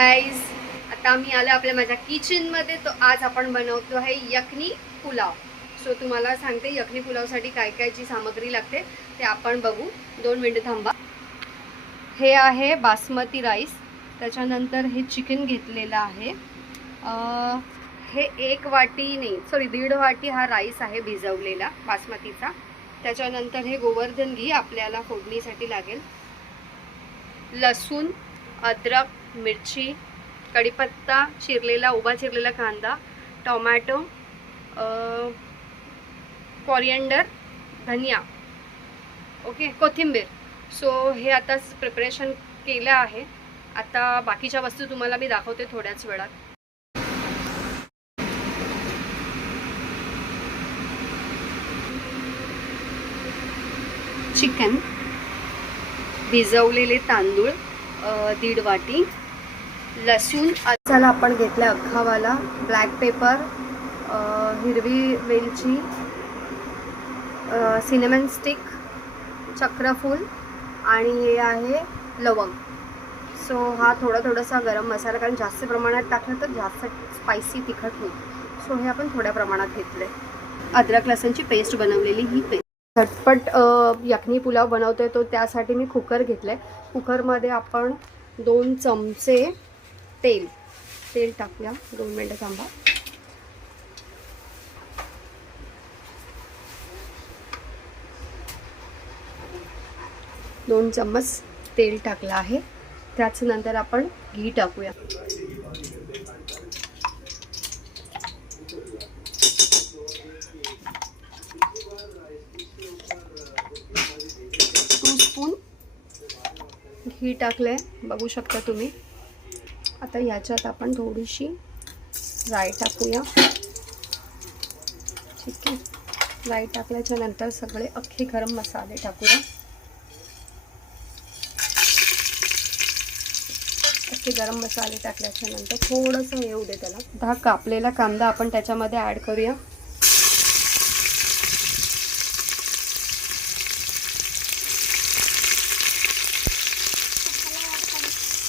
Guys आता मी आलो आपल्या माझ्या किचनमध्ये तो आज आपण बनवतो आहे यखनी पुलाव. सो तुम्हाला सांगते यखनी पुलावसाठी काय काय जी सामग्री लागते ते आपण बघू. दोन मिनटं थांबा. हे आहे बासमती राईस. त्याच्यानंतर हे चिकन घेतलेलं आहे. हे एक वाटी नाही सॉरी दीड वाटी हा राईस आहे भिजवलेला बासमतीचा. त्याच्यानंतर हे गोवर्धन घी आपल्याला फोडणीसाठी लागेल. लसूण अद्रक मिरची कढीपत्ता चिरलेला उभा चिरलेला कांदा टोमॅटो कॉरिएंडर धनिया ओके कोथिंबीर. सो हे आता प्रिपरेशन केलं आहे. आता बाकीच्या वस्तू तुम्हाला मी दाखवते थोड्याच वेळात. चिकन भिजवलेले तांदूळ दीड वाटी. लसूण त्याला आपण घेतला अख्खावाला ब्लॅक पेपर हिरवी वेलची सिनेमन स्टिक चक्रफूल आणि हे आहे लवंग. सो हा थोडा थोडासा गरम मसाला कारण जास्त प्रमाणात टाकलं तर जास्त स्पायसी तिखट होईल. सो हे आपण थोड्या प्रमाणात घेतले अद्रक लसणची पेस्ट बनवलेली ही पेस्ट झटपट यखनी पुलाव बनवतोय तो त्यासाठी मी कुकर घेतलं आहे कुकरमध्ये आपण दोन चमचे तेल. तेल टाकूया. दोन मिनटं थांबा. दोन चम्मच तेल टाकलं आहे. त्याच नंतर आपण घी टाकूया. टू स्पून घी टाकलंय. बघू शकता तुम्ही. आता याच्यात आपण थोडीशी राई टाकूया. ठीक आहे. राई टाकल्याच्या नंतर सगळे अख्खे गरम मसाले टाकूया. अख्खे गरम मसाले टाकल्याच्या नंतर थोडंसं येऊ दे त्याला. हा कापलेला कांदा आपण त्याच्यामध्ये ॲड करूया.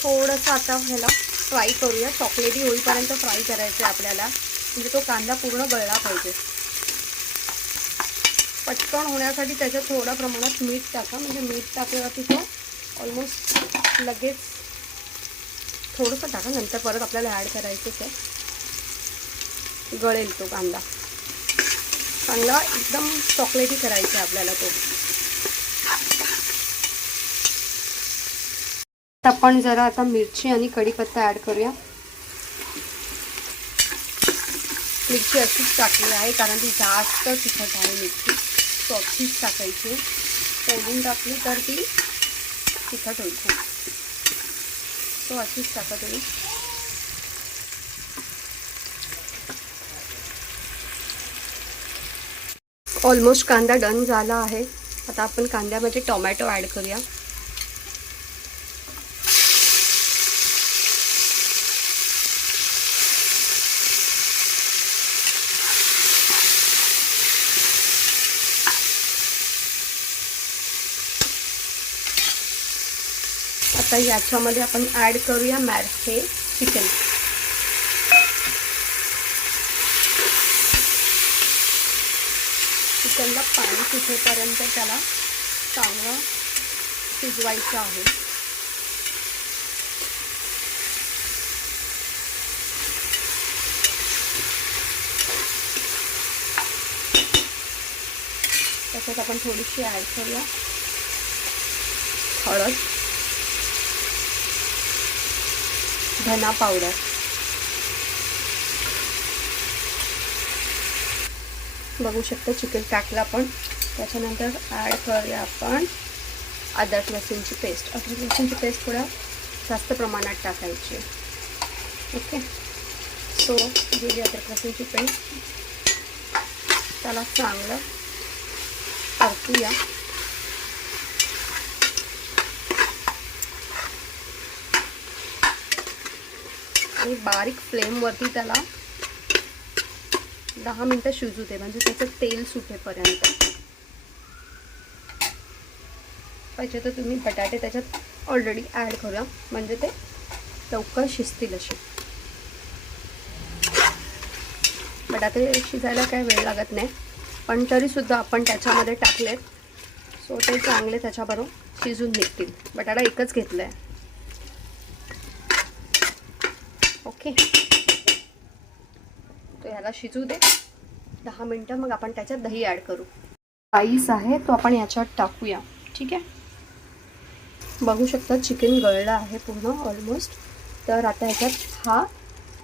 थोडंसं आता ह्याला फ्राय करूया. चॉकलेटी होईपर्यंत फ्राय करायचं आहे आपल्याला. म्हणजे तो कांदा पूर्ण गळला पाहिजे. पटकन होण्यासाठी त्याच्यात थोड्या प्रमाणात मीठ टाका. म्हणजे मीठ टाकल्यावरती तो ऑलमोस्ट लगेच थोडंसं टाका. नंतर परत आपल्याला ॲड करायचंच आहे गळेल तो कांदा. चांगला एकदम चॉकलेटी करायचा आहे आपल्याला तो. आपण जरा आता मिरची आणि कढीपत्ता ॲड करूया. मिरची अशीच टाकली आहे कारण ती जास्त तिखट आहे मिरची. तो अशीच टाकायची. तोडून टाकली तर ती तिखट होईल खूप. सो अशीच टाका तुम्ही. ऑलमोस्ट कांदा डन झाला आहे. आता आपण कांद्यामध्ये टोमॅटो ॲड करूया. आता याच्यामध्ये आपण ॲड करूया मॅर हे चिकन चिकनला पाणी सुटेपर्यंत त्याला चांगलं शिजवायचं आहे? त्याच्यात आपण थोडीशी ॲड करूया. हळद. धना पावडर. बघू शकता चिकन टाकलं आपण. त्याच्यानंतर ॲड करूया आपण अदरक लसूणची पेस्ट अदरक लसूणची पेस्ट थोडं जास्त प्रमाणात टाकायची. ओके? सो गेली अदरक लसूणची पेस्ट त्याला चांगलं परतूया. आणि बारीक फ्लेमवरती त्याला दहा मिनटं शिजू दे म्हणजे त्याचं तेल सुटेपर्यंत. पाहिजे तर तुम्ही बटाटे त्याच्यात ऑलरेडी ॲड करा म्हणजे ते लवकर शिजतील असे. बटाटे शिजायला काही वेळ लागत नाही पण तरीसुद्धा आपण त्याच्यामध्ये टाकलेत. सो ते चांगले त्याच्याबरोबर शिजून निघतील. बटाटा एकच घेतला आहे ओके. तो ह्याला शिजू दे. दहा मिनटं मग आपण त्याच्यात दही ॲड करू. राईस आहे तो आपण याच्यात टाकूया. ठीक आहे? बघू शकता चिकन गळलं आहे पूर्ण ऑलमोस्ट तर आता ह्याच्यात हा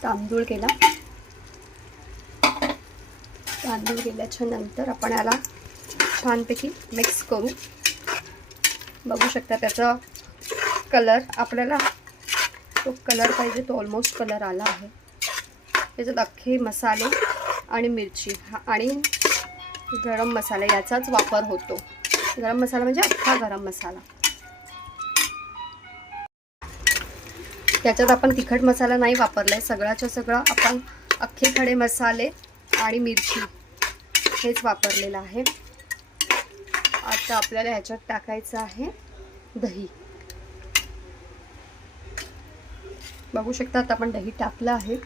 तांदूळ केला. तांदूळ केल्याच्यानंतर आपण याला छानपैकी मिक्स करू. बघू शकता त्याचा कलर आपल्याला तो कलर पाहिजे तो ऑलमोस्ट कलर आला आहे. त्याच्यात अख्खे मसाले आणि मिरची. हा आणि गरम मसाला याचाच वापर होतो. गरम मसाला म्हणजे अख्खा गरम मसाला. त्याच्यात आपण तिखट मसाला नाही वापरला आहे सगळ्याच्या सगळं आपण अख्खे खडे मसाले आणि मिरची हेच वापरलेलं आहे. आता आपल्याला ह्याच्यात टाकायचं आहे दही. बघू शकता आता आपण दही टाकलं आहे.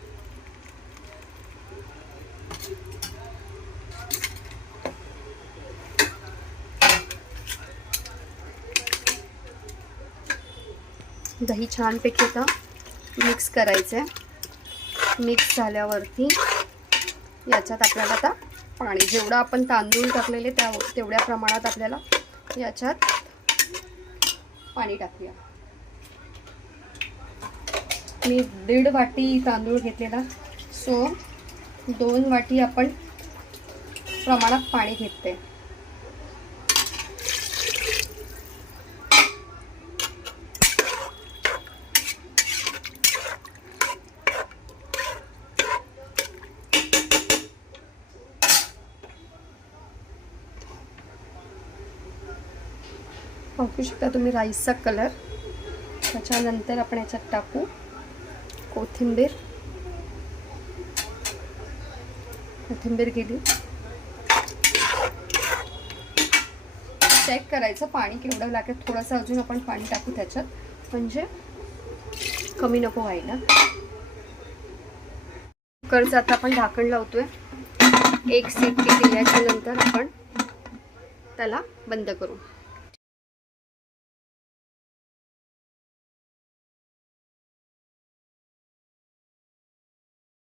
दही छानपैकी आता मिक्स करायचं आहे मिक्स झाल्यावरती याच्यात आपल्याला आता पाणी जेवढं आपण तांदूळ टाकलेले त्या तेवढ्या प्रमाणात आपल्याला याच्यात पाणी टाकूया. मी दीड वाटी तांदूळ घेतलेला. सो दोन वाटी आपण प्रमाणात पाणी घेते पाहू शकता तुम्ही राईसचा कलर त्याच्यानंतर आपण याच्यात टाकू. कोथिंबीर. कोथिंबीर गेली चेक करायचं पाणी केवढं लागेल थोडंसं अजून आपण पाणी टाकू त्याच्यात. म्हणजे कमी नको व्हायला. कुकरचं आता आपण झाकण लावतोय. एक सीट दिल्याच्या नंतर आपण त्याला बंद करू.